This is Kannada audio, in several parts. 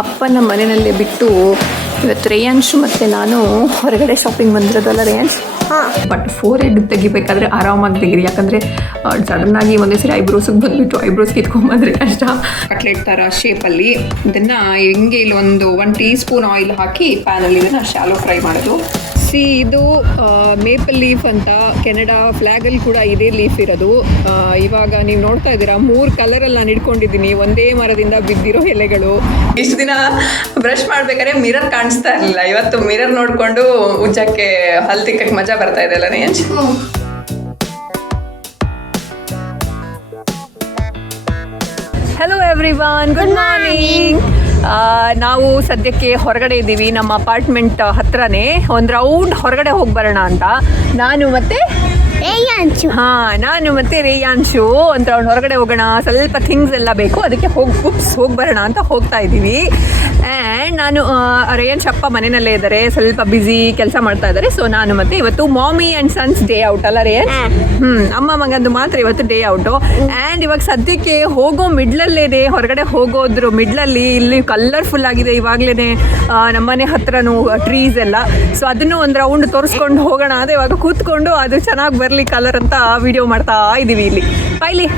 ಅಪ್ಪನ ಮನೆಯಲ್ಲೇ ಬಿಟ್ಟು ಇವತ್ತು ರೇಯಾನ್ಶು ಮತ್ತು ನಾನು ಹೊರಗಡೆ ಶಾಪಿಂಗ್ ಬಂದಿರೋದಲ್ಲ ರೇಯಾನ್ಶ್. ಬಟ್ 4 ಹೆಡ್ ತೆಗಿಬೇಕಾದ್ರೆ ಆರಾಮಾಗಿ ತೆಗೀರಿ, ಯಾಕಂದರೆ ಸಡನ್ನಾಗಿ ಒಂದೇ ಸರಿ ಐಬ್ರೋಸಿಗೆ ಬಂದುಬಿಟ್ಟು ಐಬ್ರೋಸ್ ಕಿತ್ಕೊಂಡ್ಬಂದರೆ ಕಷ್ಟ. ಕಟ್ಲೆಟ್ ಥರ ಶೇಪಲ್ಲಿ ಇದನ್ನು ಹಿಂಗೆ ಇಲ್ಲೊಂದು 1 ಟೀ ಸ್ಪೂನ್ ಆಯಿಲ್ ಹಾಕಿ ಪ್ಯಾನಲ್ಲಿ ಇದನ್ನು ಶಾಲೋ ಫ್ರೈ ಮಾಡೋದು. ಇದು ಮೇಪಲ್ ಲೀಫ್ ಅಂತ ಕೆನಡಾ ಫ್ಲ್ಯಾಗಲ್ಲಿ ಕೂಡ ಇದೇ ಲೀಫ್ ಇರೋದು. ಇವಾಗ ನೀವು ನೋಡ್ತಾ ಇದ್ದೀರಾ 3 ಕಲರಲ್ಲಿ ನಾನು ಇಟ್ಕೊಂಡಿದ್ದೀನಿ, ಒಂದೇ ಮರದಿಂದ ಬಿದ್ದಿರೋ ಎಲೆಗಳು. ಇಷ್ಟು ದಿನ ಬ್ರಷ್ ಮಾಡ್ಬೇಕಾದ್ರೆ ಮಿರರ್ ಕಾಣಿಸ್ತಾ ಇರಲಿಲ್ಲ, ಇವತ್ತು ಮಿರರ್ ನೋಡಿಕೊಂಡು ಉಜ್ಜಕ್ಕೆ ಹಲ್ ತಿಕ್ಕಕ್ಕೆ ಮಜಾ ಬರ್ತಾ ಇದೆ ಅಲ್ಲ range. Hello everyone, good morning. ನಾವು ಸದ್ಯಕ್ಕೆ ಹೊರಗಡೆ ಇದ್ದೀವಿ, ನಮ್ಮ ಅಪಾರ್ಟ್ಮೆಂಟ್ ಹತ್ರನೇ. ಒಂದು ರೌಂಡ್ ಹೊರಗಡೆ ಹೋಗಿ ಬರೋಣ ಅಂತ ನಾನು ಮತ್ತೆ ರೇಯಾನ್ಶು ಒಂದು ರೌಂಡ್ ಹೊರಗಡೆ ಹೋಗೋಣ. ಸ್ವಲ್ಪ ಥಿಂಗ್ಸ್ ಎಲ್ಲ ಬೇಕು, ಅದಕ್ಕೆ ಹೋಗಿ ಬರೋಣ ಅಂತ ಹೋಗ್ತಾ ಇದ್ದೀವಿ. ಆ್ಯಂಡ್ ನಾನು ರೇಯಾನ್ಶ್ ಅಪ್ಪ ಮನೆಯಲ್ಲೇ ಇದ್ದಾರೆ, ಸ್ವಲ್ಪ ಬ್ಯುಸಿ ಕೆಲಸ ಮಾಡ್ತಾ ಇದ್ದಾರೆ. ಸೊ ನಾನು ಮತ್ತೆ ಇವತ್ತು ಮಾಮಿ ಆ್ಯಂಡ್ ಸನ್ಸ್ ಡೇ ಔಟ್ ಅಲ್ಲ ರೇಯಾನ್ಶ್? ಅಮ್ಮ ಮಗಂದು ಮಾತ್ರ ಇವತ್ತು ಡೇ ಔಟು. ಆ್ಯಂಡ್ ಇವಾಗ ಸದ್ಯಕ್ಕೆ ಹೋಗೋ ಮಿಡ್ಲಲ್ಲೇನೆ, ಹೊರಗಡೆ ಹೋಗೋದ್ರು ಮಿಡ್ಲಲ್ಲಿ ಇಲ್ಲಿ ಕಲರ್ಫುಲ್ ಆಗಿದೆ ಇವಾಗಲೇ ನಮ್ಮನೆ ಹತ್ರನೂ ಟ್ರೀಸ್ ಎಲ್ಲ. ಸೊ ಅದನ್ನು ಒಂದು ರೌಂಡ್ ತೋರಿಸ್ಕೊಂಡು ಹೋಗೋಣ ಅದೇ ಇವಾಗ ಕೂತ್ಕೊಂಡು ಅದು ಚೆನ್ನಾಗಿ ಬರಲಿ ಕಲರ್ ಅಂತ ವಿಡಿಯೋ ಮಾಡ್ತಾ ಇದ್ದೀವಿ ಇಲ್ಲಿ. ಬಾಯ್ಲಿ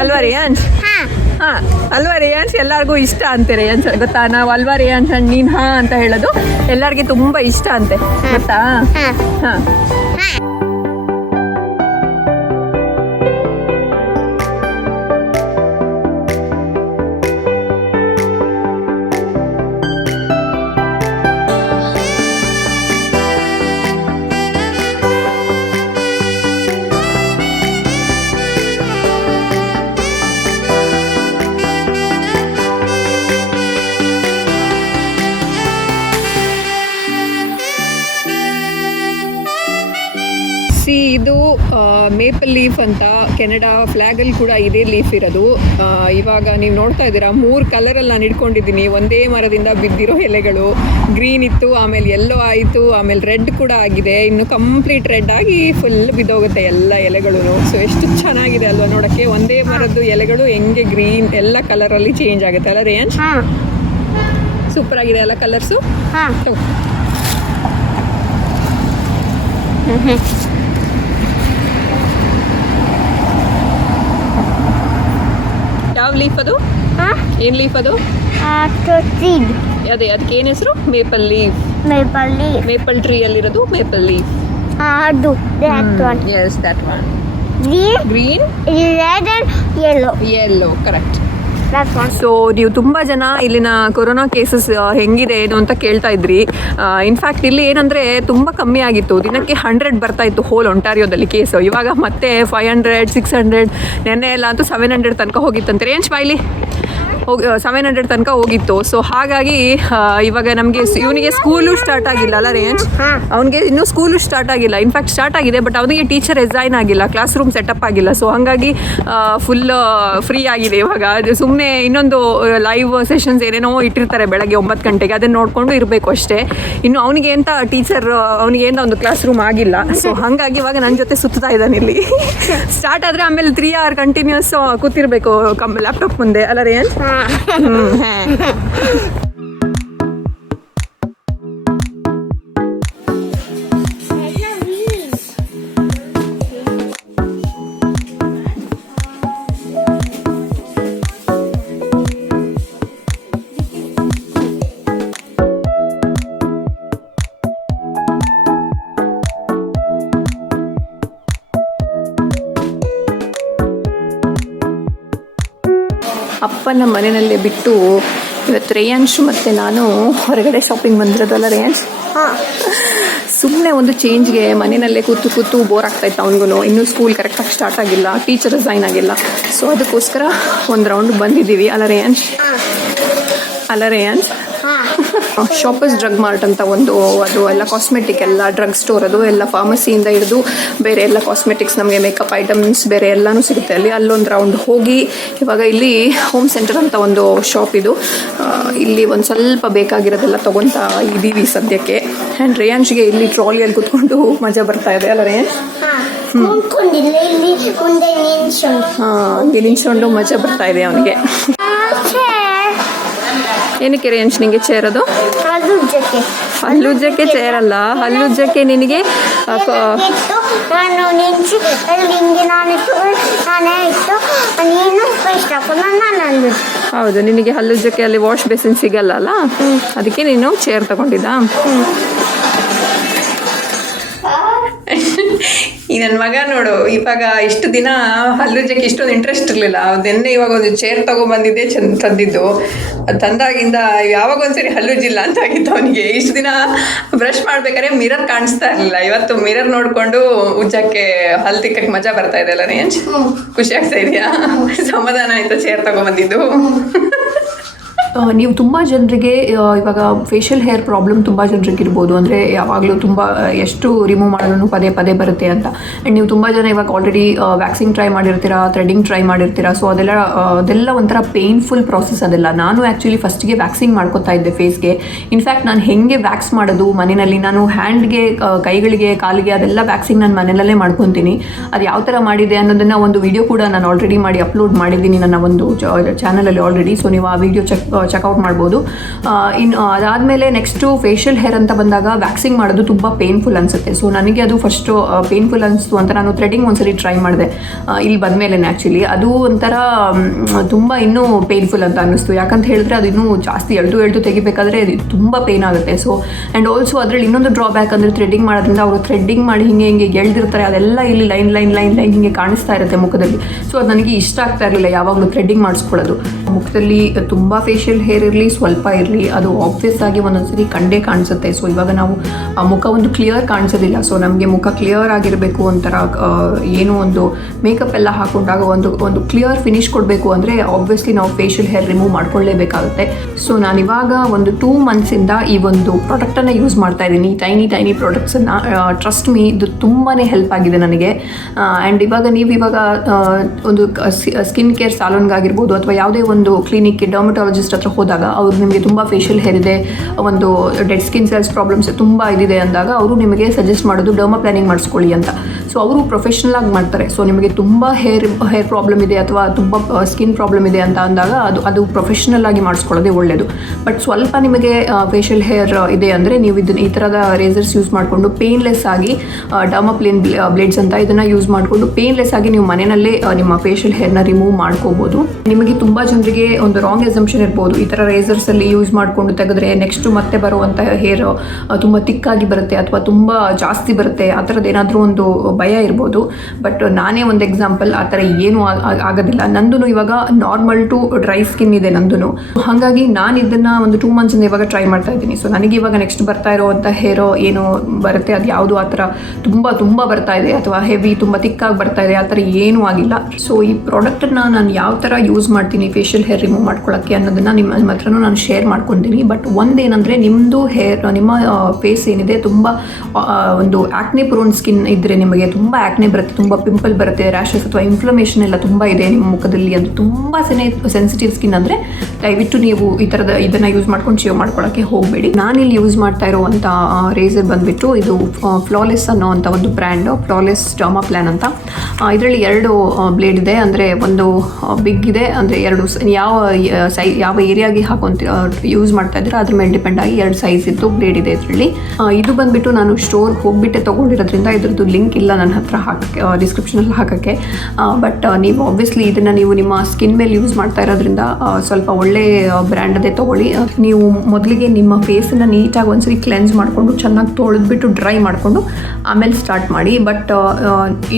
ಅಲ್ವಾ ರೇಯಾನ್ಶ್? ಹಾಂ ಅಲ್ವಾ ರೇಯಾನ್ಶ್? ಎಲ್ಲರಿಗೂ ಇಷ್ಟ ಅಂತೆ ರೇಯಾನ್ಶ್, ಗೊತ್ತಾ? ನಾವು ಅಲ್ವಾ ರೇಯಾನ್ಶ್ ಅಂಡ್ ನೀನು ಹಾಂ ಅಂತ ಹೇಳೋದು ಎಲ್ಲರಿಗೆ ತುಂಬ ಇಷ್ಟ ಅಂತೆ, ಗೊತ್ತಾ? ಹಾಂ ಇದು ಮೇಪಲ್ ಲೀಫ್ ಅಂತ ಕೆನಡಾ ಫ್ಲ್ಯಾಗಲ್ಲಿ ಕೂಡ ಇದೇ ಲೀಫ್ ಇರೋದು. ಇವಾಗ ನೀವು ನೋಡ್ತಾ ಇದ್ದೀರಾ 3 ಕಲರಲ್ಲಿ ನಾನು ಇಟ್ಕೊಂಡಿದ್ದೀನಿ, ಒಂದೇ ಮರದಿಂದ ಬಿದ್ದಿರೋ ಎಲೆಗಳು. ಗ್ರೀನ್ ಇತ್ತು, ಆಮೇಲೆ ಯೆಲ್ಲೋ ಆಯಿತು, ಆಮೇಲೆ ರೆಡ್ ಕೂಡ ಆಗಿದೆ, ಇನ್ನು ಕಂಪ್ಲೀಟ್ ರೆಡ್ ಆಗಿ ಫುಲ್ ಬಿದ್ದೋಗುತ್ತೆ ಎಲ್ಲ ಎಲೆಗಳು. ಸೊ ಎಷ್ಟು ಚೆನ್ನಾಗಿದೆ ಅಲ್ವಾ ನೋಡೋಕ್ಕೆ? ಒಂದೇ ಮರದ್ದು ಎಲೆಗಳು ಹೆಂಗೆ ಗ್ರೀನ್ ಎಲ್ಲ ಕಲರಲ್ಲಿ ಚೇಂಜ್ ಆಗುತ್ತೆ ಅಲ್ಲ ರೇಯಾನ್ಶ್? ಸೂಪರ್ ಆಗಿದೆ ಅಲ್ಲ ಕಲರ್ಸು? ಯಾವ ಲೀಫ್ ಅದು? ಏನು ಲೀಫ್ ಅದು? ಅದೇ ಅದಕ್ಕೆ ಏನು ಹೆಸರು? Maple leaf. ಮೇಪಲ್ ಟ್ರೀ ಅಲ್ಲಿರೋದು maple leaf. Yes, that one. Green, red and yellow, correct. So ನೀವು ತುಂಬ ಜನ ಇಲ್ಲಿನ ಕೊರೋನಾ ಕೇಸಸ್ ಹೆಂಗಿದೆ ಏನು ಅಂತ ಕೇಳ್ತಾ ಇದ್ರಿ. ಇನ್ಫ್ಯಾಕ್ಟ್ ಇಲ್ಲಿ ಏನಂದರೆ ತುಂಬ ಕಮ್ಮಿ ಆಗಿತ್ತು, ದಿನಕ್ಕೆ 100 ಬರ್ತಾ ಇತ್ತು ಹೋಲ್ ಒಂಟಾರಿಯೋದಲ್ಲಿ ಕೇಸು. ಇವಾಗ ಮತ್ತೆ 500, 600, ನೆನ್ನೆ ಎಲ್ಲ ಅಂತೂ 700 ತನಕ ಹೋಗಿತ್ತಂತೆ. ರೇಂಜ್ ಬಾಯ್ಲಿ 700 ತನಕ ಹೋಗಿತ್ತು. ಸೊ ಹಾಗಾಗಿ ಇವಾಗ ನಮಗೆ ಇವನಿಗೆ ಸ್ಕೂಲು ಸ್ಟಾರ್ಟ್ ಆಗಿಲ್ಲ ಅಲ್ಲ ರೇಂಜ್? ಅವನಿಗೆ ಇನ್ನೂ ಸ್ಕೂಲು ಸ್ಟಾರ್ಟ್ ಆಗಿಲ್ಲ. ಇನ್ಫ್ಯಾಕ್ಟ್ ಸ್ಟಾರ್ಟ್ ಆಗಿದೆ, ಬಟ್ ಅವನಿಗೆ ಟೀಚರ್ ರಿಸೈನ್ ಆಗಿಲ್ಲ, ಕ್ಲಾಸ್ ರೂಮ್ ಸೆಟಪ್ ಆಗಿಲ್ಲ. ಸೊ ಹಾಗಾಗಿ ಫುಲ್ ಫ್ರೀ ಆಗಿದೆ ಇವಾಗ. ಸುಮ್ಮನೆ ಇನ್ನೊಂದು ಲೈವ್ ಸೆಷನ್ಸ್ ಏನೇನೋ ಇಟ್ಟಿರ್ತಾರೆ ಬೆಳಗ್ಗೆ 9 ಗಂಟೆಗೆ, ಅದನ್ನು ನೋಡಿಕೊಂಡು ಇರಬೇಕು ಅಷ್ಟೇ. ಇನ್ನು ಅವನಿಗೆ ಅಂತ ಟೀಚರ್ ಅವನಿಗೆ ಅಂತ ಒಂದು ಕ್ಲಾಸ್ ರೂಮ್ ಆಗಿಲ್ಲ. ಸೊ ಹಾಗಾಗಿ ಇವಾಗ ನನ್ನ ಜೊತೆ ಸುತ್ತಾ ಇದ್ದಾನೆ ಇಲ್ಲಿ. ಸ್ಟಾರ್ಟ್ ಆದರೆ ಆಮೇಲೆ 3 hours ಕಂಟಿನ್ಯೂಸ್ ಕೂತಿರ್ಬೇಕು ಲ್ಯಾಪ್ಟಾಪ್ ಮುಂದೆ ಅಲ್ಲ ರೇಂಜ್? ಅಪ್ಪನ ಮನೆಯಲ್ಲೇ ಬಿಟ್ಟು ಇವತ್ತು ರೇಯಾನ್ಶು ಮತ್ತು ನಾನು ಹೊರಗಡೆ ಶಾಪಿಂಗ್ ಬಂದಿರೋದಲ್ಲ ರೇಯಾನ್ಶ್? ಸುಮ್ಮನೆ ಒಂದು ಚೇಂಜ್ಗೆ ಮನೆಯಲ್ಲೇ ಕೂತು ಬೋರ್ ಆಗ್ತಾಯಿತ್ತು ಅವನಿಗೂ. ಇನ್ನೂ ಸ್ಕೂಲ್ ಕರೆಕ್ಟಾಗಿ ಸ್ಟಾರ್ಟ್ ಆಗಿಲ್ಲ, ಟೀಚರ್ ರಿಸೈನ್ ಆಗಿಲ್ಲ. ಸೊ ಅದಕ್ಕೋಸ್ಕರ ಒಂದು ರೌಂಡ್ ಬಂದಿದ್ದೀವಿ ಅಲ್ಲ ರೇಯಾನ್ಶ್? ಶಾಪರ್ಸ್ ಡ್ರಗ್ ಮಾರ್ಟ್ ಅಂತ ಒಂದು, ಅದು ಎಲ್ಲ ಕಾಸ್ಮೆಟಿಕ್ ಎಲ್ಲ ಡ್ರಗ್ ಸ್ಟೋರ್, ಅದು ಎಲ್ಲ ಫಾರ್ಮಸಿಯಿಂದ ಹಿಡಿದು ಬೇರೆ ಎಲ್ಲ ಕಾಸ್ಮೆಟಿಕ್ಸ್, ನಮಗೆ ಮೇಕಪ್ ಐಟಮ್ಸ್ ಬೇರೆ ಎಲ್ಲನೂ ಸಿಗುತ್ತೆ ಅಲ್ಲಿ. ಅಲ್ಲೊಂದು ರೌಂಡ್ ಹೋಗಿ ಇವಾಗ ಇಲ್ಲಿ ಹೋಮ್ ಸೆಂಟರ್ ಅಂತ ಒಂದು ಶಾಪ್ ಇದು, ಇಲ್ಲಿ ಒಂದು ಸ್ವಲ್ಪ ಬೇಕಾಗಿರೋದೆಲ್ಲ ತೊಗೊತಾ ಇದ್ದೀವಿ ಸದ್ಯಕ್ಕೆ. ಆ್ಯಂಡ್ ರೇಯಾನ್ಶ್ಗೆ ಇಲ್ಲಿ ಟ್ರಾಲಿಯಲ್ಲಿ ಕುತ್ಕೊಂಡು ಮಜಾ ಬರ್ತಾ ಇದೆ ಅಲ್ಲ ರೇಯಾನ್ಶ್? ಇಲ್ಲಿ ನಿಂತ್ಕೊಂಡು ಮಜಾ ಬರ್ತಾ ಇದೆ ಅವನಿಗೆ. ಏನಕ್ಕೆ ರೇಂಜ್ ನಿನಗೆ ಚೇರ್ ಅದು? ಹಲ್ಲುಜ್ಜಕ್ಕೆ ಚೇರ್ ಅಲ್ಲ, ಹಲ್ಲುಜ್ಜಕ್ಕೆ ನಿನಗೆ ಹೌದು, ನಿನಗೆ ಹಲ್ಲುಜ್ಜಕ್ಕೆ ಅಲ್ಲಿ ವಾಶ್ ಬೇಸಿನ್ ಸಿಗಲ್ಲ ಅಲ್ಲ, ಅದಕ್ಕೆ ನೀನು ಚೇರ್ ತಗೊಂಡಿದ್ದ. ಈ ನನ್ನ ಮಗ ನೋಡು, ಇವಾಗ ಇಷ್ಟು ದಿನ ಹಲ್ಲುಜ್ಜಕ್ಕೆ ಇಷ್ಟೊಂದು ಇಂಟ್ರೆಸ್ಟ್ ಇರಲಿಲ್ಲ. ಅದನ್ನೇ ಇವಾಗ ಒಂದು ಚೇರ್ ತೊಗೊಂಬಂದಿದ್ದೆ ತಂದಿದ್ದು. ಅದು ತಂದಾಗಿಂದ ಯಾವಾಗ ಒಂದ್ಸರಿ ಹಲ್ಲುಜ್ಜಿಲ್ಲ ಅಂತ ಆಗಿತ್ತು ಅವನಿಗೆ. ಇಷ್ಟು ದಿನ ಬ್ರಷ್ ಮಾಡ್ಬೇಕಾದ್ರೆ ಮಿರರ್ ಕಾಣಿಸ್ತಾ ಇರಲಿಲ್ಲ. ಇವತ್ತು ಮಿರರ್ ನೋಡಿಕೊಂಡು ಉಜ್ಜಕ್ಕೆ ಹಲ್ಲು ತಿಕ್ಕಕ್ಕೆ ಮಜಾ ಬರ್ತಾ ಇದೆ ಅಲ್ಲ ರೇಂಜ್? ಖುಷಿ ಆಗ್ತಾ ಇದೆಯಾ? ಸಮಾಧಾನ ಆಯ್ತಾ ಚೇರ್ ತೊಗೊಂಬಂದಿದ್ದು? ನೀವು ತುಂಬ ಜನರಿಗೆ ಇವಾಗ ಫೇಶಿಯಲ್ ಹೇರ್ ಪ್ರಾಬ್ಲಮ್ ತುಂಬ ಜನರಿಗೆ ಇರ್ಬೋದು. ಅಂದರೆ ಯಾವಾಗಲೂ ತುಂಬ ಎಷ್ಟು ರಿಮೂವ್ ಮಾಡಿದ್ರು ಪದೇ ಪದೇ ಬರುತ್ತೆ ಅಂತ. ಆ್ಯಂಡ್ ನೀವು ತುಂಬ ಜನ ಇವಾಗ ಆಲ್ರೆಡಿ ವ್ಯಾಕ್ಸಿಂಗ್ ಟ್ರೈ ಮಾಡಿರ್ತೀರಾ, ಥ್ರೆಡಿಂಗ್ ಟ್ರೈ ಮಾಡಿರ್ತೀರಾ. ಸೊ ಅದೆಲ್ಲ ಒಂಥರ ಪೇನ್ಫುಲ್ ಪ್ರಾಸೆಸ್ ಅದೆಲ್ಲ. ನಾನು ಆ್ಯಕ್ಚುಲಿ ಫಸ್ಟಿಗೆ ವ್ಯಾಕ್ಸಿಂಗ್ ಮಾಡ್ಕೋತಾ ಇದ್ದೆ ಫೇಸ್ಗೆ. ಇನ್ಫ್ಯಾಕ್ಟ್ ನಾನು ಹೆಂಗೆ ವ್ಯಾಕ್ಸ್ ಮಾಡೋದು ಮನೆಯಲ್ಲಿ, ನಾನು ಹ್ಯಾಂಡ್ಗೆ, ಕೈಗಳಿಗೆ, ಕಾಲಿಗೆ ಅದೆಲ್ಲ ವ್ಯಾಕ್ಸಿಂಗ್ ನಾನು ಮನೆಯಲ್ಲೇ ಮಾಡ್ಕೊತೀನಿ. ಅದು ಯಾವ ಥರ ಮಾಡಿದೆ ಅನ್ನೋದನ್ನು ಒಂದು ವಿಡಿಯೋ ಕೂಡ ನಾನು ಆಲ್ರೆಡಿ ಮಾಡಿ ಅಪ್ಲೋಡ್ ಮಾಡಿದ್ದೀನಿ ನನ್ನ ಒಂದು ಚಾನಲಲ್ಲಿ ಆಲ್ರೆಡಿ. ಸೊ ನೀವು ಆ ವಿಡಿಯೋ ಚೆಕ್ಔಟ್ ಮಾಡ್ಬೋದು. ಇನ್ನು ಅದಾದಮೇಲೆ ನೆಕ್ಸ್ಟು ಫೇಶಿಯಲ್ ಹೇರ್ ಅಂತ ಬಂದಾಗ ವ್ಯಾಕ್ಸಿಂಗ್ ಮಾಡೋದು ತುಂಬ ಪೇನ್ಫುಲ್ ಅನಿಸುತ್ತೆ. ಸೊ ನನಗೆ ಅದು ಫಸ್ಟು ಪೇನ್ಫುಲ್ ಅನಿಸ್ತು ಅಂತ ನಾನು ಥ್ರೆಡಿಂಗ್ ಒಂದ್ಸರಿ ಟ್ರೈ ಮಾಡಿದೆ ಇಲ್ಲಿ ಬಂದಮೇಲೆ. ಆ್ಯಕ್ಚುಲಿ ಅದು ಒಂಥರ ತುಂಬ ಇನ್ನೂ ಪೇನ್ಫುಲ್ ಅಂತ ಅನ್ನಿಸ್ತು. ಯಾಕಂತ ಹೇಳಿದ್ರೆ ಅದು ಇನ್ನೂ ಜಾಸ್ತಿ ಎಳ್ದು ತೆಗಿಬೇಕಾದ್ರೆ ತುಂಬ ಪೇನ್ ಆಗುತ್ತೆ. ಸೊ ಆ್ಯಂಡ್ ಆಲ್ಸೋ ಅದರಲ್ಲಿ ಇನ್ನೊಂದು ಡ್ರಾಬ್ಯಾಕ್ ಅಂದರೆ ಥ್ರೆಡಿಂಗ್ ಮಾಡೋದ್ರಿಂದ ಅವರು ಥ್ರೆಡ್ಡಿಂಗ್ ಮಾಡಿ ಹಿಂಗೆ ಎಳ್ದಿರ್ತಾರೆ, ಅದೆಲ್ಲ ಇಲ್ಲಿ ಲೈನ್ ಹಿಂಗೆ ಕಾಣಿಸ್ತಾ ಇರುತ್ತೆ ಮುಖದಲ್ಲಿ. ಸೊ ಅದು ನನಗೆ ಇಷ್ಟ ಆಗ್ತಾ ಇರಲಿಲ್ಲ ಯಾವಾಗಲೂ ಥ್ರೆಡ್ಡಿಂಗ್ ಮಾಡಿಸ್ಕೊಳ್ಳೋದು. ಮುಖದಲ್ಲಿ ತುಂಬ ಫೇಶಿಯಲ್ ಹೇರ್ ಇರಲಿ ಸ್ವಲ್ಪ ಇರಲಿ ಅದು ಆಬ್ವಿಯಸ್ ಆಗಿ ಒಂದೊಂದ್ಸರಿ ಕಂಡೇ ಕಾಣಿಸುತ್ತೆ. ಸೊ ಇವಾಗ ನಾವು ಮುಖ ಒಂದು ಕ್ಲಿಯರ್ ಕಾಣಿಸೋದಿಲ್ಲ. ಸೊ ನಮಗೆ ಮುಖ ಕ್ಲಿಯರ್ ಆಗಿರಬೇಕು, ಒಂಥರ ಏನೋ ಒಂದು ಮೇಕಪ್ ಎಲ್ಲ ಹಾಕೊಂಡಾಗ ಒಂದು ಕ್ಲಿಯರ್ ಫಿನಿಶ್ ಕೊಡಬೇಕು ಅಂದರೆ ಆಬ್ವಿಯಸ್ಲಿ ನಾವು ಫೇಶಿಯಲ್ ಹೇರ್ ರಿಮೂವ್ ಮಾಡ್ಕೊಳ್ಳೇಬೇಕಾಗುತ್ತೆ. ಸೊ ನಾನಿವಾಗ ಒಂದು 2 ಮಂತ್ಸಿಂದ ಈ ಒಂದು ಪ್ರಾಡಕ್ಟನ್ನು ಯೂಸ್ ಮಾಡ್ತಾ ಇದ್ದೀನಿ. ಟೈನಿ ಪ್ರಾಡಕ್ಟ್ಸನ್ನು. ಟ್ರಸ್ಟ್ ಮೀ, ಇದು ತುಂಬಾ ಹೆಲ್ಪ್ ಆಗಿದೆ ನನಗೆ. ಆ್ಯಂಡ್ ಇವಾಗ ಒಂದು ಸ್ಕಿನ್ ಕೇರ್ ಸಾಲೋನ್ಗಾಗಿರ್ಬೋದು ಅಥವಾ ಯಾವುದೇ ಒಂದು ಕ್ಲಿನಿಕ್ಗೆ ಡರ್ಮಟಾಲಜಿಸ್ಟ್ ಹತ್ರ ಹೋದಾಗ ಅವರು ನಿಮಗೆ ತುಂಬ ಫೇಶಿಯಲ್ ಹೇರ್ ಇದೆ, ಒಂದು ಡೆಡ್ ಸ್ಕಿನ್ ಸೆಲ್ಸ್ ಪ್ರಾಬ್ಲಮ್ಸ್ ತುಂಬ ಇದಿದೆ ಅಂದಾಗ ಅವರು ನಿಮಗೆ ಸಜೆಸ್ಟ್ ಮಾಡೋದು ಡರ್ಮಾ ಪ್ಲಾನಿಂಗ್ ಮಾಡಿಸ್ಕೊಳ್ಳಿ ಅಂತ. ಸೊ ಅವರು ಪ್ರೊಫೆಷ್ನಲ್ ಆಗಿ ಮಾಡ್ತಾರೆ. ಸೊ ನಿಮಗೆ ತುಂಬ ಹೇರ್ ಪ್ರಾಬ್ಲಮ್ ಇದೆ ಅಥವಾ ತುಂಬ ಸ್ಕಿನ್ ಪ್ರಾಬ್ಲಮ್ ಇದೆ ಅಂತ ಅಂದಾಗ ಅದು ಪ್ರೊಫೆಷ್ನಲ್ ಆಗಿ ಮಾಡಿಸ್ಕೊಳ್ಳೋದೇ ಒಳ್ಳೆಯದು. ಬಟ್ ಸ್ವಲ್ಪ ನಿಮಗೆ ಫೇಶಿಯಲ್ ಹೇರ್ ಇದೆ ಅಂದರೆ ನೀವು ಈ ಥರದ ರೇಸರ್ಸ್ ಯೂಸ್ ಮಾಡಿಕೊಂಡು ಪೇನ್ಲೆಸ್ ಆಗಿ ಡರ್ಮಾ ಪ್ಲೇನ್ ಬ್ಲೇಡ್ಸ್ ಅಂತ ಇದನ್ನು ಯೂಸ್ ಮಾಡಿಕೊಂಡು ಪೇನ್ಲೆಸ್ ಆಗಿ ನೀವು ಮನೆಯಲ್ಲೇ ನಿಮ್ಮ ಫೇಶಿಯಲ್ ಹೇರ್ನ ರಿಮೂವ್ ಮಾಡ್ಕೋಬೋದು. ನಿಮಗೆ ತುಂಬ ಜನರಿಗೆ ಒಂದು ರಾಂಗ್ ಎಸಂಪ್ಷನ್ ಇರ್ಬೋದು, ಈ ಥರ ರೇಸರ್ಸಲ್ಲಿ ಯೂಸ್ ಮಾಡಿಕೊಂಡು ತೆಗೆದ್ರೆ ನೆಕ್ಸ್ಟು ಮತ್ತೆ ಬರುವಂಥ ಹೇರ್ ತುಂಬ ತಿಕ್ಕಾಗಿ ಬರುತ್ತೆ ಅಥವಾ ತುಂಬ ಜಾಸ್ತಿ ಬರುತ್ತೆ, ಆ ಥರದ್ದು ಏನಾದರೂ ಒಂದು ಭಯ ಇರ್ಬೋದು. ಬಟ್ ನಾನೇ ಒಂದು ಎಕ್ಸಾಂಪಲ್, ಆ ಥರ ಏನೂ ಆಗೋದಿಲ್ಲ. ನಂದು ಇವಾಗ ನಾರ್ಮಲ್ ಟು ಡ್ರೈ ಸ್ಕಿನ್ ಇದೆ ನಂದು. ಹಾಗಾಗಿ ನಾನು ಇದನ್ನು ಒಂದು 2 ಮಂತ್ಸಿಂದ ಇವಾಗ ಟ್ರೈ ಮಾಡ್ತಾ ಇದ್ದೀನಿ. ಸೊ ನನಗೆ ಇವಾಗ ನೆಕ್ಸ್ಟ್ ಬರ್ತಾ ಇರೋವಂಥ ಹೇರೋ ಏನು ಬರುತ್ತೆ ಅದು ಯಾವುದು ಆ ಥರ ತುಂಬ ಬರ್ತಾ ಇದೆ ಅಥವಾ ಹೆವಿ ತುಂಬ ತಿಕ್ಕಾಗಿ ಬರ್ತಾ ಇದೆ, ಆ ಥರ ಏನೂ ಆಗಿಲ್ಲ. ಸೊ ಈ ಪ್ರಾಡಕ್ಟನ್ನು ನಾನು ಯಾವ ಥರ ಯೂಸ್ ಮಾಡ್ತೀನಿ ಫೇಶಿಯಲ್ ಹೇರ್ ರಿಮೂವ್ ಮಾಡ್ಕೊಳ್ಳೋಕ್ಕೆ ಅನ್ನೋದನ್ನು ನಿಮ್ಮ ಹತ್ರನೂ ನಾನು ಶೇರ್ ಮಾಡ್ಕೊತೀನಿ. ಬಟ್ ಒಂದೇನಂದರೆ ನಿಮ್ಮದು ನಿಮ್ಮ ಫೇಸ್ ಏನಿದೆ ತುಂಬ ಒಂದು ಆ್ಯಕ್ನೆ ಪ್ರೋನ್ ಸ್ಕಿನ್ ಇದ್ದರೆ ನಿಮಗೆ ತುಂಬ ಆ್ಯಕ್ನೆ ಬರುತ್ತೆ, ತುಂಬ ಪಿಂಪಲ್ ಬರುತ್ತೆ, ರ್ಯಾಷಸ್ ಅಥವಾ ಇನ್ಫ್ಲಮೇಷನ್ ಎಲ್ಲ ತುಂಬ ಇದೆ ನಿಮ್ಮ ಮುಖದಲ್ಲಿ, ಅದು ತುಂಬ ಸೆನ್ಸಿಟಿವ್ ಸ್ಕಿನ್ ಅಂದರೆ ದಯವಿಟ್ಟು ನೀವು ಇದನ್ನು ಯೂಸ್ ಮಾಡ್ಕೊಂಡು ಶೇವ್ ಮಾಡ್ಕೊಳ್ಳೋಕ್ಕೆ ಹೋಗಬೇಡಿ. ನಾನಿಲ್ಲಿ ಯೂಸ್ ಮಾಡ್ತಾ ಇರೋವಂಥ ರೇಸರ್ ಬಂದುಬಿಟ್ಟು ಇದು ಫ್ಲಾಲೆಸ್ ಅನ್ನೋ ಅಂಥ ಒಂದು ಬ್ರ್ಯಾಂಡು, ಫ್ಲಾಲೆಸ್ ಡರ್ಮಾ ಪ್ಲಾನ್ ಅಂತ. ಇದರಲ್ಲಿ 2 ಬ್ಲೇಡ್ ಇದೆ. ಅಂದರೆ ಒಂದು ಬಿಗ್ ಇದೆ, ಅಂದರೆ 2 ಯಾವ ಏರಿಯಾಗೆ ಯೂಸ್ ಮಾಡ್ತಾ ಇದ್ರೆ ಅದ್ರ ಮೇಲೆ ಡಿಪೆಂಡ್ ಆಗಿ 2 ಸೈಜ್ ಇದ್ದು ಬ್ಲೇಡ್ ಇದೆ ಇದರಲ್ಲಿ. ಇದು ಬಂದುಬಿಟ್ಟು ನಾನು ಸ್ಟೋರ್ ಹೋಗ್ಬಿಟ್ಟೆ ತೊಗೊಂಡಿರೋದ್ರಿಂದ ಇದ್ರದ್ದು ಲಿಂಕ್ ಇಲ್ಲ ನನ್ನ ಹತ್ರ ಡಿಸ್ಕ್ರಿಪ್ಷನಲ್ಲಿ ಹಾಕೋಕ್ಕೆ. ಬಟ್ ನೀವು ಆಬ್ವಿಯಸ್ಲಿ ಇದನ್ನು ನೀವು ನಿಮ್ಮ ಸ್ಕಿನ್ ಮೇಲೆ ಯೂಸ್ ಮಾಡ್ತಾ ಇರೋದ್ರಿಂದ ಸ್ವಲ್ಪ ಒಳ್ಳೆ ಬ್ರ್ಯಾಂಡದೇ ತೊಗೊಳ್ಳಿ. ನೀವು ಮೊದಲಿಗೆ ನಿಮ್ಮ ಫೇಸನ್ನು ನೀಟಾಗಿ ಒಂದ್ಸರಿ ಕ್ಲೆನ್ಸ್ ಮಾಡಿಕೊಂಡು ಚೆನ್ನಾಗಿ ತೊಳೆದ್ಬಿಟ್ಟು ಡ್ರೈ ಮಾಡಿಕೊಂಡು ಆಮೇಲೆ ಸ್ಟಾರ್ಟ್ ಮಾಡಿ. ಬಟ್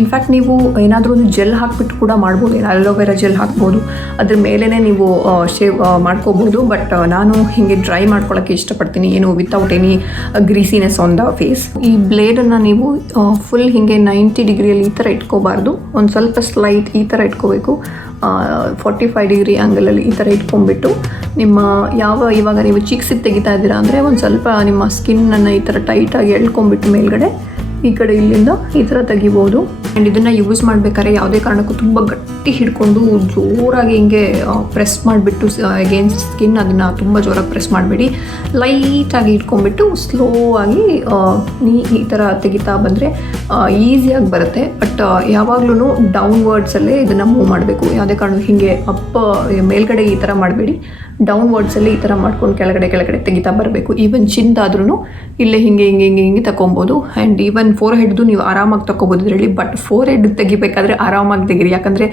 ಇನ್ಫ್ಯಾಕ್ಟ್ ನೀವು ಏನಾದರೂ ಒಂದು ಜೆಲ್ ಹಾಕ್ಬಿಟ್ಟು ಕೂಡ ಮಾಡ್ಬೋದು, ಅಲೋವೆರಾ ಜೆಲ್ ಹಾಕ್ಬೋದು, ಅದ್ರ ಮೇಲೇ ನೀವು ಶೇವ್ ಮಾಡ್ಕೋಬೋದು. ಬಟ್ ನಾನು ಹೀಗೆ ಡ್ರೈ ಮಾಡ್ಕೊಳ್ಳೋಕ್ಕೆ ಇಷ್ಟಪಡ್ತೀನಿ, ಏನು without any greasiness on the face. ಈ ಬ್ಲೇಡನ್ನು ನೀವು ಫುಲ್ ಹೀಗೆ 90 ಡಿಗ್ರಿಯಲ್ಲಿ ಈ ಥರ ಇಟ್ಕೋಬಾರ್ದು, ಒಂದು ಸ್ವಲ್ಪ ಸ್ಲೈಟ್ ಈ ಥರ ಇಟ್ಕೋಬೇಕು. 45 ಡಿಗ್ರಿ ಆ್ಯಂಗಲಲ್ಲಿ ಈ ಥರ ಇಟ್ಕೊಂಡ್ಬಿಟ್ಟು ಇವಾಗ ನೀವು ಚಿಕ್ಸಿಗೆ ತೆಗಿತಾ ಇದ್ದೀರಾ ಅಂದರೆ ಒಂದು ಸ್ವಲ್ಪ ನಿಮ್ಮ ಸ್ಕಿನ್ನನ್ನು ಈ ಥರ ಟೈಟಾಗಿ ಎಳ್ಕೊಂಡ್ಬಿಟ್ಟು ಮೇಲ್ಗಡೆ ಈ ಕಡೆ ಇಲ್ಲಿಂದ ಈ ಥರ ತೆಗಿಬೋದು. ಆ್ಯಂಡ್ ಇದನ್ನು ಯೂಸ್ ಮಾಡಬೇಕಾದ್ರೆ ಯಾವುದೇ ಕಾರಣಕ್ಕೂ ತುಂಬ ಗಟ್ಟಿ ಹಿಡ್ಕೊಂಡು ಜೋರಾಗಿ ಹಿಂಗೆ ಪ್ರೆಸ್ ಮಾಡಿಬಿಟ್ಟು ಅಗೇನ್ಸ್ಟ್ ಸ್ಕಿನ್ ಅದನ್ನು ತುಂಬ ಜೋರಾಗಿ ಪ್ರೆಸ್ ಮಾಡಬೇಡಿ. ಲೈಟಾಗಿ ಇಟ್ಕೊಂಡ್ಬಿಟ್ಟು ಸ್ಲೋ ಆಗಿ ಈ ಥರ ತೆಗಿತಾ ಬಂದರೆ ಈಸಿಯಾಗಿ ಬರುತ್ತೆ. ಬಟ್ ಯಾವಾಗಲೂ ಡೌನ್ವರ್ಡ್ಸಲ್ಲೇ ಇದನ್ನು ಮೂವ್ ಮಾಡಬೇಕು. ಯಾವುದೇ ಕಾರಣಕ್ಕೂ ಹೀಗೆ ಮೇಲ್ಗಡೆ ಈ ಥರ ಮಾಡಬೇಡಿ, ಡೌನ್ವರ್ಡ್ಸಲ್ಲಿ ಈ ಥರ ಮಾಡ್ಕೊಂಡು ಕೆಳಗಡೆ ತೆಗಿತಾ ಬರಬೇಕು. ಈವನ್ ಚಿಂದಾದ್ರೂ ಇಲ್ಲೇ ಹಿಂಗೆ ತಗೊಬೋದು. ಆ್ಯಂಡ್ ಈವನ್ ಫೋರ್ ಹೆಡ್ದು ನೀವು ಆರಾಮಾಗಿ ತಗೊಬೋದು ಇದರಲ್ಲಿ. ಬಟ್ ಫೋರ್ ಹೆಡ್ ತೆಗಿಬೇಕಾದ್ರೆ ಆರಾಮಾಗಿ ತೆಗಿರಿ, ಯಾಕಂದರೆ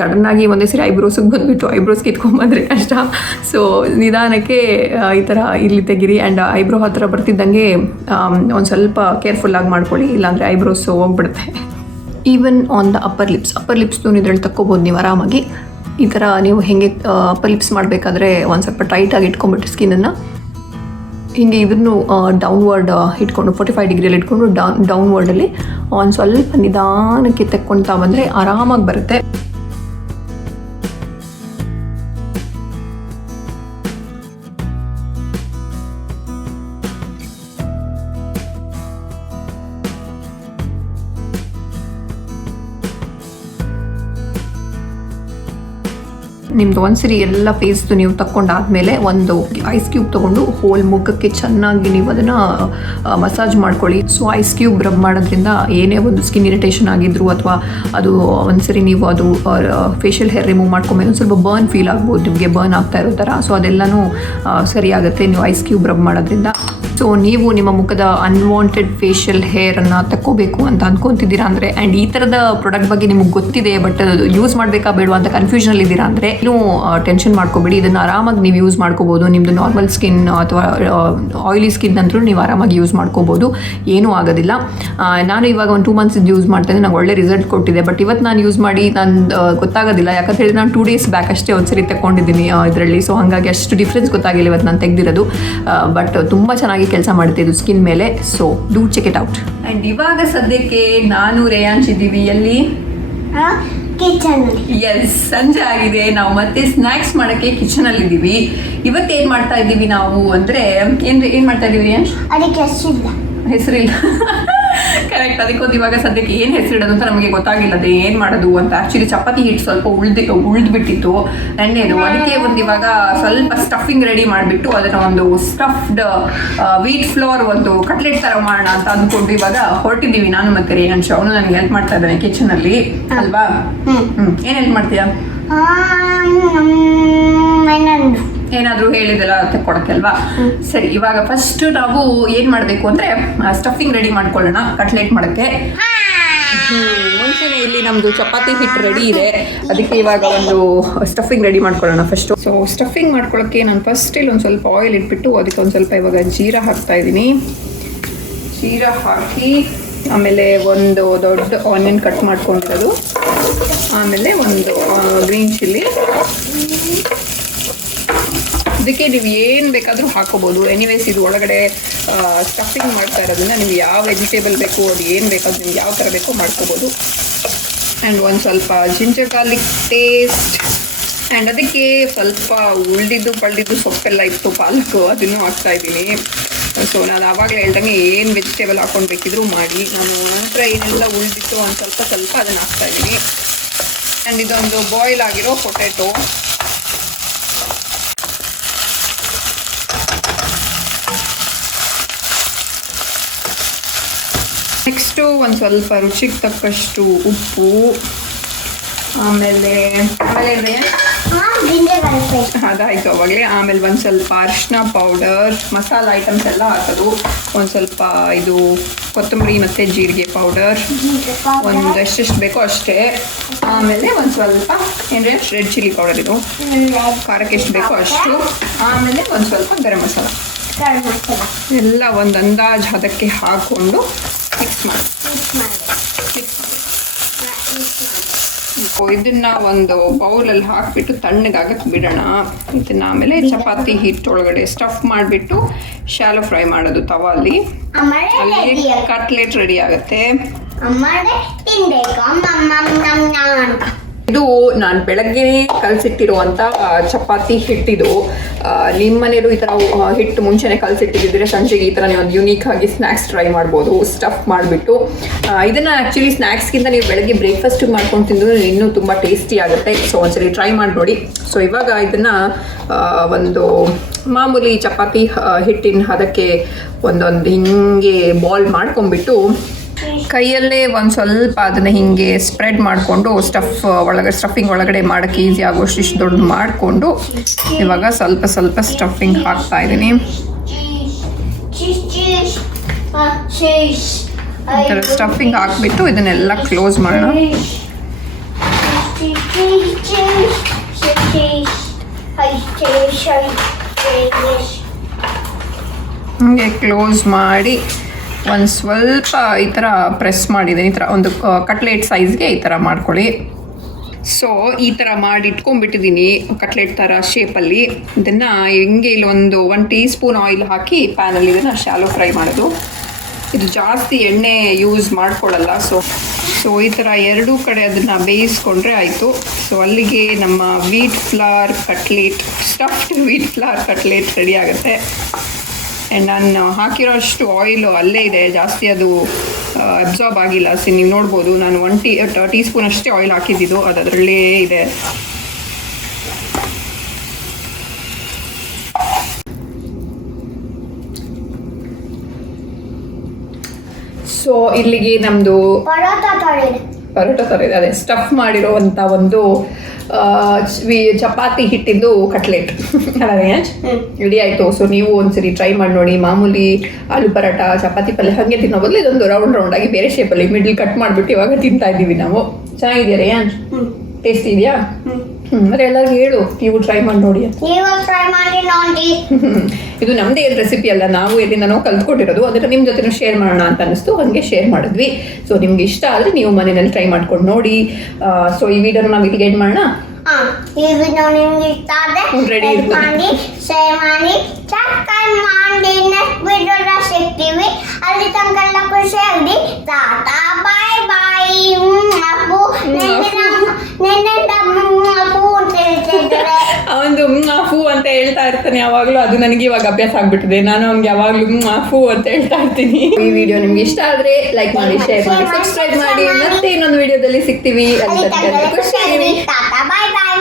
ಸಡನ್ನಾಗಿ ಒಂದೇ ಸರಿ ಐಬ್ರೋಸಿಗೆ ಬಂದುಬಿಟ್ಟು ಐಬ್ರೋಸ್ಗೆ ಇಟ್ಕೊಂಬಂದರೆ ಕಷ್ಟ. ಸೊ ನಿಧಾನಕ್ಕೆ ಈ ಥರ ಇಲ್ಲಿ ತೆಗಿರಿ. ಆ್ಯಂಡ್ ಐಬ್ರೋ ಹತ್ತಿರ ಬರ್ತಿದ್ದಂಗೆ ಒಂದು ಸ್ವಲ್ಪ ಕೇರ್ಫುಲ್ಲಾಗಿ ಮಾಡ್ಕೊಳ್ಳಿ, ಇಲ್ಲಾಂದರೆ ಐಬ್ರೋಸ್ ಹೋಗ್ಬಿಡುತ್ತೆ. ಈವನ್ ಆನ್ ದ ಅಪ್ಪರ್ ಲಿಪ್ಸ್ದು ಇದ್ರಲ್ಲಿ ತಕ್ಕೋಬೋದು ನೀವು ಆರಾಮಾಗಿ. ಈ ಥರ ನೀವು ಹೇಗೆ ಅಪ್ಪರ್ ಲಿಪ್ಸ್ ಮಾಡಬೇಕಾದ್ರೆ ಒಂದು ಸ್ವಲ್ಪ ಟೈಟಾಗಿ ಇಟ್ಕೊಂಡ್ಬಿಟ್ಟು ಸ್ಕಿನ್ನನ್ನು ಹಿಂಗೆ ಇದನ್ನು ಡೌನ್ವರ್ಡ್ ಇಟ್ಕೊಂಡು 45 ಡಿಗ್ರಿಯಲ್ಲಿ ಇಟ್ಕೊಂಡು ಡೌನ್ವರ್ಡಲ್ಲಿ ಒಂದು ಸ್ವಲ್ಪ ನಿಧಾನಕ್ಕೆ ತೆಕ್ಕೊಳ್ತಾ ಬಂದರೆ ಆರಾಮಾಗಿ ಬರುತ್ತೆ. ನಿಮ್ದು ಒಂದ್ಸರಿ ಎಲ್ಲ ಫೇಸ್ದು ನೀವು ತಕ್ಕೊಂಡಾದ್ಮೇಲೆ ಒಂದು ಐಸ್ ಕ್ಯೂಬ್ ತೊಗೊಂಡು ಹೋಲ್ ಮುಖಕ್ಕೆ ಚೆನ್ನಾಗಿ ನೀವು ಅದನ್ನು ಮಸಾಜ್ ಮಾಡ್ಕೊಳ್ಳಿ. ಸೊ ಐಸ್ ಕ್ಯೂಬ್ ರಬ್ ಮಾಡೋದ್ರಿಂದ ಏನೇ ಒಂದು ಸ್ಕಿನ್ ಇರಿಟೇಷನ್ ಆಗಿದ್ರು ಅಥವಾ ಅದು ಒಂದ್ಸರಿ ನೀವು ಅದು ಫೇಶಿಯಲ್ ಹೇರ್ ರಿಮೂವ್ ಮಾಡ್ಕೊಂಡ್ಮೇಲೆ ಒಂದು ಸ್ವಲ್ಪ ಬರ್ನ್ ಫೀಲ್ ಆಗ್ಬೋದು, ನಿಮಗೆ ಬರ್ನ್ ಆಗ್ತಾ ಇರೋ ಥರ. ಸೊ ಅದೆಲ್ಲನೂ ಸರಿಯಾಗುತ್ತೆ ನೀವು ಐಸ್ ಕ್ಯೂಬ್ ರಬ್ ಮಾಡೋದ್ರಿಂದ. ಸೊ ನೀವು ನಿಮ್ಮ ಮುಖದ ಅನ್ವಾಂಟೆಡ್ ಫೇಶಿಯಲ್ ಹೇರನ್ನು ತಕ್ಕೋಬೇಕು ಅಂತ ಅಂದ್ಕೊತಿದ್ದೀರಾ ಅಂದರೆ, ಆ್ಯಂಡ್ ಈ ಥರದ ಪ್ರಾಡಕ್ಟ್ ಬಗ್ಗೆ ನಿಮಗೆ ಗೊತ್ತಿದೆ ಬಟ್ ಯೂಸ್ ಮಾಡಬೇಕಾ ಬೇಡವಾ ಅಂತ ಕನ್ಫ್ಯೂಷನಲ್ಲಿ ಇದ್ದೀರಾ ಅಂದರೆ ಟೆನ್ಷನ್ ಮಾಡ್ಕೋಬೇಡಿ. ಇದನ್ನು ಆರಾಮಾಗಿ ನೀವು ಯೂಸ್ ಮಾಡ್ಕೋಬೋದು. ನಿಮ್ಮದು ನಾರ್ಮಲ್ ಸ್ಕಿನ್ ಅಥವಾ ಆಯಿಲಿ ಸ್ಕಿನ್ ಅಂತೂ ನೀವು ಆರಾಮಾಗಿ ಯೂಸ್ ಮಾಡ್ಕೋಬೋದು, ಏನೂ ಆಗೋದಿಲ್ಲ. ನಾನು ಇವಾಗ ಒಂದು 2 months ಯೂಸ್ ಮಾಡ್ತಾಯಿದ್ದೆ, ನಂಗೆ ಒಳ್ಳೆ ರಿಸಲ್ಟ್ ಕೊಟ್ಟಿದೆ. ಬಟ್ ಇವತ್ತು ನಾನು ಯೂಸ್ ಮಾಡಿ ಗೊತ್ತಾಗೋದಿಲ್ಲ, ಯಾಕಂತ ಹೇಳಿದ್ರೆ ನಾನು 2 days ಬ್ಯಾಕ್ ಅಷ್ಟೇ ಒಂದ್ಸರಿ ತಗೊಂಡಿದ್ದೀನಿ ಇದರಲ್ಲಿ. ಸೊ ಹಾಗಾಗಿ ಅಷ್ಟು ಡಿಫ್ರೆನ್ಸ್ ಗೊತ್ತಾಗಿಲ್ಲ ಇವತ್ತು ನಾನು ತೆಗೆದಿರೋದು. ಬಟ್ ತುಂಬ ಚೆನ್ನಾಗಿ ಕೆಲಸ ಮಾಡುತ್ತೆ ಇದು ಸ್ಕಿನ್ ಮೇಲೆ. So do check it out. And ಇವಾಗ ಸದ್ಯಕ್ಕೆ ನಾನು ರೇಯಾಂಶ್ ಇದ್ದೀವಿ ಎಲ್ಲಿ? ಕಿಚನ್. ಎಸ್, ಸಂಜೆ ಆಗಿದೆ, ನಾವು ಮತ್ತೆ ಸ್ನ್ಯಾಕ್ಸ್ ಮಾಡೋಕ್ಕೆ ಕಿಚನಲ್ಲಿ ಇದ್ದೀವಿ. ಇವತ್ತು ಏನು ಮಾಡ್ತಾ ಇದ್ದೀವಿ ನಾವು ಅಂದರೆ ಏನು ಮಾಡ್ತಾ ಇದ್ದೀವಿ ರೇಯಾಂಶ್? ಅದಕ್ಕೆ ಹೆಸರಿಲ್ಲ ಕರೆಕ್ಟ್. ಅದಕ್ಕೊಂದು ಇವಾಗ ಸದ್ಯಕ್ಕೆ ಏನು ಹೆಸರಿಡೋದು ಅಂತ ನಮಗೆ ಗೊತ್ತಾಗಿಲ್ಲ, ಅದು ಏನು ಮಾಡೋದು ಅಂತ. ಆ್ಯಕ್ಚುಲಿ ಚಪಾತಿ ಹಿಟ್ಟು ಸ್ವಲ್ಪ ಉಳಿದ್ಬಿಟ್ಟಿತ್ತು ಎಣ್ಣೆದು, ಅದಕ್ಕೆ ಒಂದು ಇವಾಗ ಸ್ವಲ್ಪ ಸ್ಟಫಿಂಗ್ ರೆಡಿ ಮಾಡಿಬಿಟ್ಟು ಅದನ್ನು ಒಂದು ಸ್ಟಫ್ಡ್ ವೀಟ್ ಫ್ಲೋರ್ ಒಂದು ಕಟ್ಲೆಟ್ ಥರ ಮಾಡೋಣ ಅಂತ ಅಂದ್ಕೊಂಡು ಇವಾಗ ಹೊರಟಿದ್ದೀವಿ ನಾನು ಮತ್ತೆ ರೇಯಾಂಶ್. ಅವನು ನನಗೆ ಹೆಲ್ಪ್ ಮಾಡ್ತಾ ಇದ್ದಾನೆ ಕಿಚನಲ್ಲಿ ಅಲ್ವಾ? ಏನು ಹೆಲ್ಪ್ ಮಾಡ್ತೀಯಾ? ಏನಾದರೂ ಹೇಳಿದೆಲ್ಲ ತೆಕ್ಕೊಡಕ್ಕೆ ಅಲ್ವಾ? ಸರಿ, ಇವಾಗ ಫಸ್ಟ್ ನಾವು ಏನು ಮಾಡಬೇಕು ಅಂದರೆ ಸ್ಟಫಿಂಗ್ ರೆಡಿ ಮಾಡ್ಕೊಳ್ಳೋಣ ಕಟ್ಲೆಟ್ ಮಾಡೋಕ್ಕೆ. ಮುಂಚೆನೇ ಇಲ್ಲಿ ನಮ್ಮದು ಚಪಾತಿ ಹಿಟ್ಟು ರೆಡಿ ಇದೆ, ಅದಕ್ಕೆ ಇವಾಗ ಒಂದು ಸ್ಟಫಿಂಗ್ ರೆಡಿ ಮಾಡ್ಕೊಳ್ಳೋಣ ಫಸ್ಟು. ಸೊ ಸ್ಟಫಿಂಗ್ ಮಾಡ್ಕೊಳ್ಳೋಕ್ಕೆ ನಾನು ಫಸ್ಟ್ ಇಲ್ಲಿ ಒಂದು ಸ್ವಲ್ಪ ಆಯಿಲ್ ಇಟ್ಬಿಟ್ಟು ಅದಕ್ಕೆ ಒಂದು ಸ್ವಲ್ಪ ಇವಾಗ ಜೀರಾ ಹಾಕ್ತಾ ಇದ್ದೀನಿ. ಜೀರಾ ಹಾಕಿ ಆಮೇಲೆ ಒಂದು ದೊಡ್ಡ ಆನಿಯನ್ ಕಟ್ ಮಾಡ್ಕೊಂಡಿರೋದು, ಆಮೇಲೆ ಒಂದು ಗ್ರೀನ್ ಚಿಲ್ಲಿ. ಇದಕ್ಕೆ ನೀವು ಏನು ಬೇಕಾದರೂ ಹಾಕೋಬೋದು. ಎನಿವೇಸ್ ಇದು ಒಳಗಡೆ ಸ್ಟಫಿಂಗ್ ಮಾಡ್ತಾ ಇರೋದ್ರಿಂದ ನೀವು ಯಾವ ವೆಜಿಟೇಬಲ್ ಬೇಕು ಅದು ಏನು ಬೇಕಾದ್ರೂ ನಿಮ್ಗೆ ಯಾವ ಥರ ಬೇಕೋ ಮಾಡ್ಕೋಬೋದು. ಆ್ಯಂಡ್ ಒಂದು ಸ್ವಲ್ಪ ಜಿಂಜರ್ ಗಾರ್ಲಿಕ್ ಪೇಸ್ಟ್, ಆ್ಯಂಡ್ ಅದಕ್ಕೆ ಸ್ವಲ್ಪ ಪಳ್ದಿದ್ದು ಸೊಪ್ಪೆಲ್ಲ ಇತ್ತು, ಪಾಲಕು, ಅದನ್ನು ಹಾಕ್ತಾಯಿದ್ದೀನಿ. ಸೊ ನಾನು ಆವಾಗಲೇ ಹೇಳ್ದಂಗೆ ಏನು ವೆಜಿಟೇಬಲ್ ಹಾಕ್ಕೊಂಡು ಬೇಕಿದ್ರೂ ಮಾಡಿ. ನಾನು ನಂತರ ಏನೆಲ್ಲ ಉಳಿದಿತ್ತು ಒಂದು ಸ್ವಲ್ಪ ಅದನ್ನು ಹಾಕ್ತಾಯಿದ್ದೀನಿ. ಆ್ಯಂಡ್ ಇದೊಂದು ಬಾಯ್ಲ್ ಆಗಿರೋ ಪೊಟ್ಯಾಟೊ. ನೆಕ್ಸ್ಟು ಒಂದು ಸ್ವಲ್ಪ ರುಚಿಗೆ ತಕ್ಕಷ್ಟು ಉಪ್ಪು, ಆಮೇಲೆ ಅದಾಯಿತು ಅವಾಗಲೇ. ಆಮೇಲೆ ಒಂದು ಸ್ವಲ್ಪ ಅರಿಶಿನ ಪೌಡರ್, ಮಸಾಲ ಐಟಮ್ಸ್ ಎಲ್ಲ ಹಾಕೋದು. ಒಂದು ಸ್ವಲ್ಪ ಇದು ಕೊತ್ತಂಬರಿ ಮತ್ತು ಜೀರಿಗೆ ಪೌಡರ್, ಒಂದು ಎಷ್ಟೆಷ್ಟು ಬೇಕೋ ಅಷ್ಟೇ. ಆಮೇಲೆ ಒಂದು ಸ್ವಲ್ಪ ಏನ್ರೆ ರೆಡ್ ಚಿಲ್ಲಿ ಪೌಡರ್, ಇದು ಖಾರಕ್ಕೆ ಎಷ್ಟು ಬೇಕೋ ಅಷ್ಟು. ಆಮೇಲೆ ಒಂದು ಸ್ವಲ್ಪ ಗರಂ ಮಸಾಲ ಎಲ್ಲ ಒಂದು ಅಂದಾಜು ಅದಕ್ಕೆ ಹಾಕ್ಕೊಂಡು ಮಿಕ್ಸ್ ಮಾಡಿ. ಇದನ್ನು ಒಂದು ಬೌಲಲ್ಲಿ ಹಾಕಿಬಿಟ್ಟು ತಣ್ಣಗಾಗಕ್ಕೆ ಬಿಡೋಣ. ಇದನ್ನು ಆಮೇಲೆ ಚಪಾತಿ ಹಿಟ್ಟೊಳಗಡೆ ಸ್ಟಫ್ ಮಾಡಿಬಿಟ್ಟು ಶಾಲೋ ಫ್ರೈ ಮಾಡೋದು ತವಾಲಿ. ಅಲ್ಲಿ ಕಟ್ಲೆಟ್ ರೆಡಿ ಆಗುತ್ತೆ. ಇದು ನಾನು ಬೆಳಗ್ಗೆ ಕಲಸಿಟ್ಟಿರುವಂಥ ಚಪಾತಿ ಹಿಟ್ಟಿದು. ನಿಮ್ಮ ಮನೇಲೂ ಈ ಥರ ಹಿಟ್ಟು ಮುಂಚೆನೇ ಕಲಸಿಟ್ಟಿದ್ದರೆ ಸಂಜೆಗೆ ಈ ಥರ ನೀವು ಒಂದು ಯುನೀಕ್ ಆಗಿ ಸ್ನ್ಯಾಕ್ಸ್ ಟ್ರೈ ಮಾಡ್ಬೋದು ಸ್ಟಫ್ ಮಾಡಿಬಿಟ್ಟು. ಇದನ್ನು ಆ್ಯಕ್ಚುಲಿ ಸ್ನ್ಯಾಕ್ಸ್ಗಿಂತ ನೀವು ಬೆಳಗ್ಗೆ ಬ್ರೇಕ್ಫಾಸ್ಟಿಗೆ ಮಾಡ್ಕೊಂಡು ತಿಂದರೂ ಇನ್ನೂ ತುಂಬ ಟೇಸ್ಟಿ ಆಗುತ್ತೆ. ಸೊ ಒಂದ್ಸರಿ ಟ್ರೈ ಮಾಡಿ. ಸೊ ಇವಾಗ ಇದನ್ನು ಒಂದು ಮಾಮೂಲಿ ಚಪಾತಿ ಹಿಟ್ಟಿನ ಅದಕ್ಕೆ ಒಂದೊಂದು ಹಿಂಗೆ ಬಾಲ್ ಮಾಡ್ಕೊಂಡ್ಬಿಟ್ಟು ಕೈಯಲ್ಲೇ ಒಂದು ಸ್ವಲ್ಪ ಅದನ್ನು ಹೀಗೆ ಸ್ಪ್ರೆಡ್ ಮಾಡಿಕೊಂಡು ಸ್ಟಫಿಂಗ್ ಒಳಗಡೆ ಮಾಡೋಕ್ಕೆ ಈಸಿ ಆಗೋಷ್ಟು ಇಷ್ಟು ದೊಡ್ಡದು ಮಾಡಿಕೊಂಡು ಇವಾಗ ಸ್ವಲ್ಪ ಸ್ವಲ್ಪ ಸ್ಟಫಿಂಗ್ ಹಾಕ್ತಾ ಇದ್ದೀನಿ. ಈ ಥರ ಸ್ಟಫಿಂಗ್ ಹಾಕ್ಬಿಟ್ಟು ಇದನ್ನೆಲ್ಲ ಕ್ಲೋಸ್ ಮಾಡೋಣ. ಹೀಗೆ ಕ್ಲೋಸ್ ಮಾಡಿ ಒಂದು ಸ್ವಲ್ಪ ಈ ಥರ ಪ್ರೆಸ್ ಮಾಡಿದ್ದೀನಿ. ಈ ಥರ ಒಂದು ಕಟ್ಲೆಟ್ ಸೈಜ್ಗೆ ಈ ಥರ ಮಾಡ್ಕೊಳ್ಳಿ. ಸೊ ಈ ಥರ ಮಾಡಿ ಇಟ್ಕೊಂಡ್ಬಿಟ್ಟಿದ್ದೀನಿ ಕಟ್ಲೆಟ್ ಥರ ಶೇಪಲ್ಲಿ. ಇದನ್ನು ಹೆಂಗೆ ಇಲ್ಲಿ ಒಂದು 1 ಟೀ ಸ್ಪೂನ್ ಆಯಿಲ್ ಹಾಕಿ ಪ್ಯಾನಲ್ಲಿ ಇದನ್ನು ಶಾಲೋ ಫ್ರೈ ಮಾಡೋದು. ಇದು ಜಾಸ್ತಿ ಎಣ್ಣೆ ಯೂಸ್ ಮಾಡ್ಕೊಳ್ಳಲ್ಲ. ಸೊ ಈ ಥರ ಎರಡೂ ಕಡೆ ಅದನ್ನು ಬೇಯಿಸ್ಕೊಂಡ್ರೆ ಆಯಿತು. ಸೊ ಅಲ್ಲಿಗೆ ನಮ್ಮ wheat flour cutlet, stuffed wheat flour cutlet ready ಆಗುತ್ತೆ. ಆ್ಯಂಡ್ ನಾನು ಹಾಕಿರೋ ಅಷ್ಟು ಆಯಿಲು ಅಲ್ಲೇ ಇದೆ, ಜಾಸ್ತಿ ಅದು ಅಬ್ಸಾರ್ಬ್ ಆಗಿಲ್ಲ. ನೀವು ನೋಡ್ಬೋದು, ನಾನು 1 ಟೀ ಸ್ಪೂನ್ ಅಷ್ಟೇ ಆಯಿಲ್ ಹಾಕಿದ್ದು, ಅದು ಅದರಲ್ಲೇ ಇದೆ. ಸೊ ಇಲ್ಲಿಗೆ ನಮ್ಮದು ಪರೋಟ ಥರ ಇದೆ, ಅದೇ ಸ್ಟಫ್ ಮಾಡಿರೋವಂಥ ಒಂದು ಚಪಾತಿ ಹಿಟ್ಟಿದ್ದು ಕಟ್ಲೆಟ್ ರೆಡಿ ಆಯಿತು. ಸೊ ನೀವು ಒಂದ್ಸರಿ ಟ್ರೈ ಮಾಡಿ ನೋಡಿ. ಮಾಮೂಲಿ ಆಲೂ ಪರೋಟ, ಚಪಾತಿ ಪಲ್ಯ ಹಾಗೆ ತಿನ್ನೋ ಬದಲು ಇದೊಂದು ರೌಂಡ್ ಆಗಿ ಬೇರೆ ಶೇಪಲ್ಲಿ ಮಿಡ್ಲ್ ಕಟ್ ಮಾಡಿಬಿಟ್ಟು ಇವಾಗ ತಿಂತಾ ಇದ್ದೀವಿ ನಾವು. ಚೆನ್ನಾಗಿದೆಯಾ ರೇಯಾನ್? ಟೇಸ್ಟ್ ಇದೆಯಾ? ಮತ್ತೆ ಎಲ್ಲರಿಗೂ ಹೇಳು, ನೀವು ಟ್ರೈ ಮಾಡಿ ನೋಡಿ. ಇದು ನಮ್ಮದೇ ಏನು ರೆಸಿಪಿ ಅಲ್ಲ, ನಾವು ಎಲ್ಲಿಂದನೋ ಕಲ್ತ್ಕೊಂಡಿರೋದು. ಅದನ್ನು ನಿಮ್ಮ ಜೊತೆ ಶೇರ್ ಮಾಡೋಣ ಅಂತ ಅನಿಸ್ತು, ಹಾಗೆ ಶೇರ್ ಮಾಡಿದ್ವಿ. ಸೊ ನಿಮ್ಗೆ ಇಷ್ಟ ಆದರೆ ನೀವು ಮನೆಯಲ್ಲಿ ಟ್ರೈ ಮಾಡ್ಕೊಂಡು ನೋಡಿ. ಸೊ ಈ ವಿಡಿಯೋನ ನಾವು ಇಲ್ಲಿಗೆ ಎಂಡ್ ಮಾಡೋಣ. ಈ ವಿಡಿಯೋ ನಿಮ್ಗೆ ಇಷ್ಟ ಆದರೆ ಲೈಕ್ ಮಾಡಿ, ಶೇರ್ ಮಾಡಿ, ಸಬ್ಸ್ಕ್ರೈಬ್ ಮಾಡಿ. ನೆಕ್ಸ್ಟ್ ವಿಡಿಯೋದ ಸಿಗ್ತೀವಿ. ಅಲ್ಲಿ ತನಕ ಎಲ್ಲ ಖುಷಿಯಾಗಿ ಟಾಟಾ ಬಾಯ್ ಬಾಯ್. ಅಪ್ಪು ಅವನು ಫೂ ಅಂತ ಹೇಳ್ತಾ ಇರ್ತಾನೆ ಯಾವಾಗಲೂ. ಅದು ನನಗೆ ಇವಾಗ ಅಭ್ಯಾಸ ಆಗ್ಬಿಟ್ಟಿದೆ. ನಾನು ಅವ್ನಿಗೆ ಯಾವಾಗಲೂ ಫೂ ಅಂತ ಹೇಳ್ತಾ ಇರ್ತೀನಿ. ಈ ವಿಡಿಯೋ ನಿಮ್ಗೆ ಇಷ್ಟ ಆದರೆ ಲೈಕ್ ಮಾಡಿ, ಶೇರ್ ಮಾಡಿ, ಸಬ್ಸ್ಕ್ರೈಬ್ ಮಾಡಿ. ಮತ್ತೆ ಇನ್ನೊಂದು ವಿಡಿಯೋದಲ್ಲಿ ಸಿಗ್ತೀವಿ. ಅಲ್ಲಿ ತನಕ ಖುಷಿಯಾಗಿ ಟಾಟಾ ಬಾಯ್ ಬಾಯ್.